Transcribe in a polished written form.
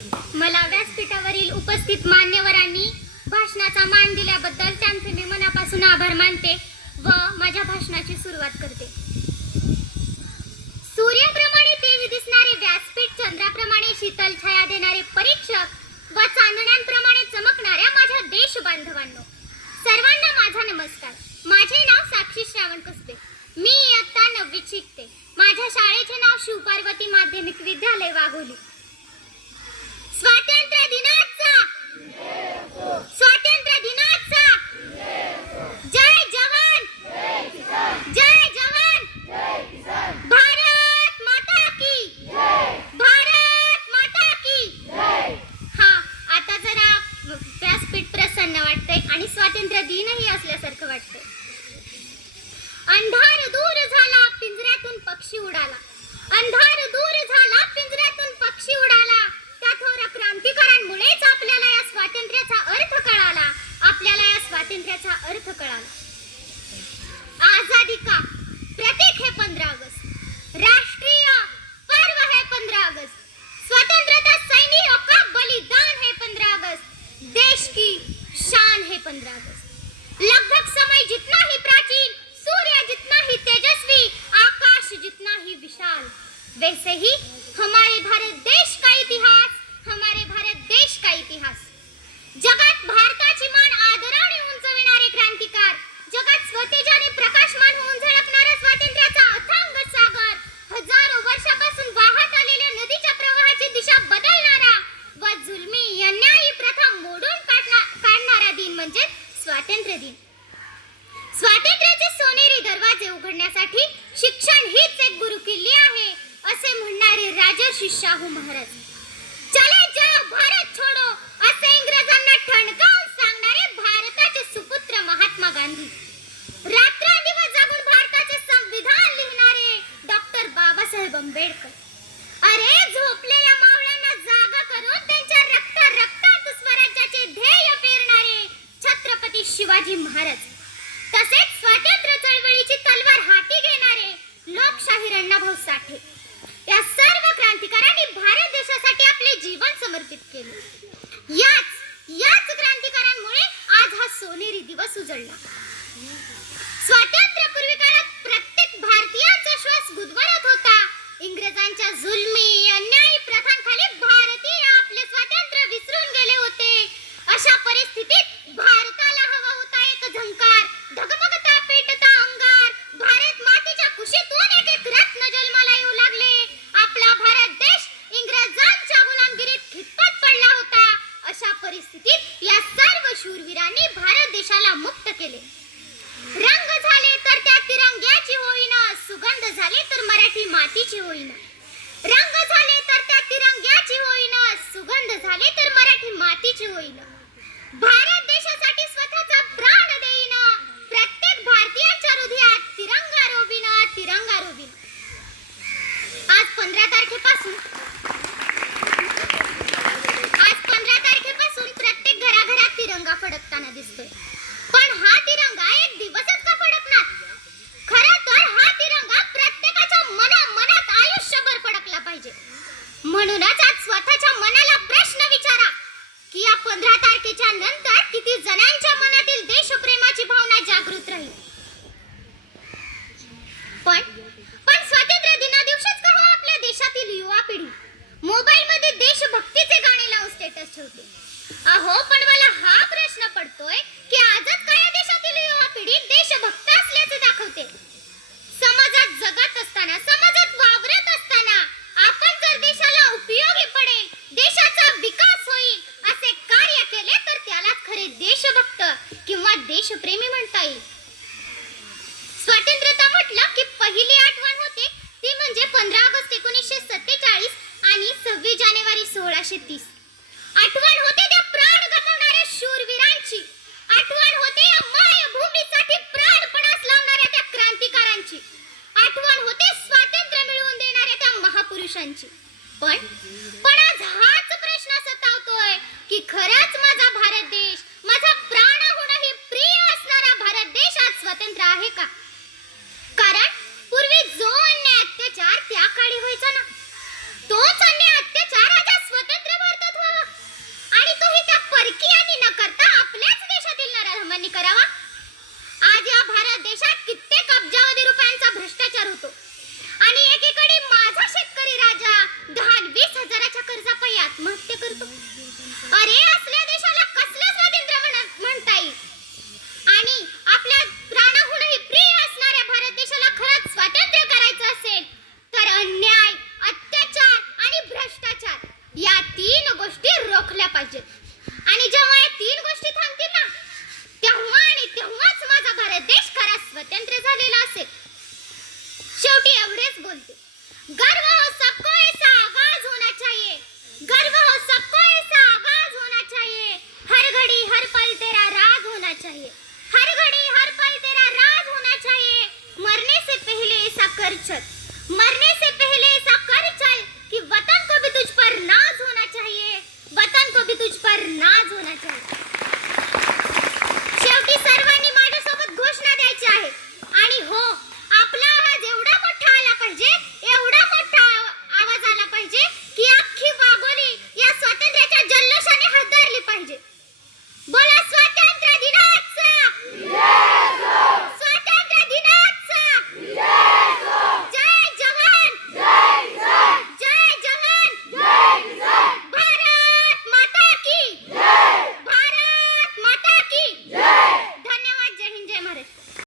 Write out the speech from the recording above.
मला व्यासपीठावरील उपस्थित मान्यवरांनी भाषणाचा मान दिल्याबद्दल त्यांचे मी मनापासून आभार मानते व माझ्या भाषणाची सुरुवात करते. सूर्याप्रमाणे तेज दिसणारे व्यासपीठ, चंद्राप्रमाणे शीतल छाया देणारे परीक्षक व चांदण्यांप्रमाणे चमकणाऱ्या माझ्या देश बांधवांनो, सर्वांना माझा नमस्कार. माझे नाव साक्षी श्रावण कसबे. मी इयत्ता 9वीत शिकते. माझ्या शाळेचे नाव शिवपार्वती माध्यमिक विद्यालय वाघोली. स्वातंत्र्य दिनाचा जय जवान, जय जवान, भारत माता की, भारत माता की. हा, आता जरा व्यासपीठ प्रसन्न वाटतंय आणि स्वातंत्र्य दिनही असल्यासारखं वाटतंय. अंधार दूर झाला, पिंजऱ्यातून पक्षी उडाला. अंधार दूर झाला, पिंजऱ्यातून पक्षी उडाला. त्या थोर क्रांतिकारांमुळेच आपल्याला या स्वातंत्र्याचा अर्थ कळाला. आपल्याला या स्वातंत्र्याचा अर्थ कळाला. आजादी का प्रतीक है 15 अगस्त, राष्ट्रीय पर्व है 15 अगस्त, स्वतंत्रता सैनिकों का बलिदान है 15 अगस्त, देश की शान है 15 अगस्त. लगभग समय जितना ही प्राचीन, सूर्य जितना ही तेजस्वी, आकाश जितना ही विशाल, वैसे ही हमारे भारत देश का इतिहास, हमारे भारत देश का इतिहास. जगात भारताची मान आदराने उंचविणारे क्रांतिकार, जगात स्वतेजाने प्रकाशमान होऊन झळकणारा स्वातंत्र्याचा अथांग सागर, हजारो वर्षापासून वाहत आलेल्या नदीच्या प्रवाहाची दिशा बदलणारा व जुलमी अन्यायी प्रथा मोडून काढणारा दिन म्हणजे स्वातंत्र्य दिन. स्वातंत्र्याचे सोनेरी दरवाजे उघडण्यासाठी शिक्षण हीच एक गुरुकिल्ली आहे, असे म्हणणारे राजर्षी शाहू महाराज. चले जाओ भारत छोडो असे इंग्रजांना ठणकावून सांगणारे भारताचे सुपुत्र महात्मा गांधी. रात्रंदिवस जागून भारताचे संविधान लिहिणारे डॉक्टर बाबासाहेब आंबेडकर. अरे, झोपलेल्या मावळ्यांना जागा करून त्यांच्या रक्तात स्वराज्याचे ध्येय पेरणारे छत्रपती शिवाजी महाराज. तसेच स्वातंत्र्य चळवळीची तलवार हाती घेणारे लोकशाहीर अण्णाभाऊ साठे. या सर्व क्रांतिकारांनी भारत देशासाठी आपले जीवन समर्पित केले. याच क्रांतिकारांमुळे आज हा सोनेरी दिवस उजळला. स्वातंत्र्यपूर्वी काळात प्रत्येक भारतीयांचा श्वास गुदमरत होता. इंग्रजांच्या जुलमी अन्यायी प्रथांखाली भारतीय आपले स्वातंत्र्य विसरून गेले होते. अशा परिस्थितीत भारताला हवा होता एक झंकार, धगमगता पेटता अंगार. भारत मातेच्या कुशीतून एक एक रत्न जन्माला येऊ लागले. आपला भारत देश इंग्रजांच्या गुलामगिरीत खितपत पडला होता. अशा परिस्थितीत या सर्व शूरवीरांनी भारत देशाला मुक्त केले. रंग झाले तर त्या तिरंग्याची होईना, सुगंध झाले तर मराठी मातीची होईना. रंग झाले तर त्या तिरंग्याची होईना, सुगंध झाले तर मराठी मातीची होईना. भारत देशासाठी स्वतःचा प्राण देईना, प्रत्येक भारतीयांच्या हृदयात तिरंगा रोविना, तिरंगा रोविना. आज 15 तारखेपासून प्रत्येक घराघरात तिरंगा फडकताना दिसतोय. पण हा तिरंगा एक दिवसच का फडकणार? खरं तर हा तिरंगा प्रत्येकाच्या मनात आयुष्यभर फडकला पाहिजे. म्हणूनच आज स्वतःच्या मनाला प्रश्न विचारा की या 15 तारखेच्या नंतर किती जणांच्या मनातील देशप्रेमाची भावना जागृत राहील. पण स्वातंत्र्य दिना दिवशीच का हो आपल्या देशातील युवा पिढी मोबाईल मध्ये देशभक्तीचे गाणे लावून स्टेटस ठेवते. अहो, पण मला हा प्रश्न पडतोय की आजच का या देशातील युवा पिढी देशभक्त असल्याचे दाखवते? समाजात जगत असताना, समाजात वावरत असताना आपण जर देशाला उपयोगी पडेल, देशाचा विकास होईल असे कार्य केले तर त्याला खरे देशभक्त किंवा देशप्रेमी म्हणता येईल. स्वातंत्र्यता म्हटलं की पहिली आठवण होते ती म्हणजे 15 ऑगस्ट 1947 आणि 26 जानेवारी 1630. आठवण होते त्या प्राण गमावणाऱ्या शूरवीरांची. आठवण होते या मायभूमीसाठी प्राणपणास लावणाऱ्या त्या क्रांतिकारांची. आठवण होते स्वातंत्र्य मिळवून देणाऱ्या त्या महापुरुषांची. पण आज हाच प्रश्न सतावतोय की खरंच माझा भारत देश, माझा प्राणाहूनही प्रिय असणारा भारत देश आज स्वतंत्र आहे का? कारण पूर्वी जो अन्याय अत्याचार त्या काळी व्हायचा ना, तोच अन्याय अत्याचार आज स्वतंत्र भारतात अरे असल्या देशाला कसलं स्वातंत्र्य म्हणता येईल? आणि आपल्या प्राणाहूनही प्रिय असणाऱ्या भारत देशाला खरंच स्वातंत्र्य करायचं असेल तर अन्याय, अत्याचार आणि भ्रष्टाचार या 3 गोष्टी रोखल्या पाहिजेत. आणि जेव्हा या 3 गोष्टी थांबतील ना, तेव्हा आणि तेव्हाच माझा भारत देश खरा स्वतंत्र झालेला असेल. शेवटी एवढेच बोलते. गर्व हो सबको ऐसा आगाज होना चाहिए, गर्व हो सबको ऐसा आगाज होना चाहिए, हर घड़ी हर पल तेरा राज होना चाहिए, हर घड़ी हर पल तेरा राज होना चाहिए, मरने से पहले ऐसा कर चल, मरने से पहले ऐसा कर चल कि वतन को भी तुझ पर नाज होना चाहिए, वतन को भी तुझ पर नाज होना चाहिए.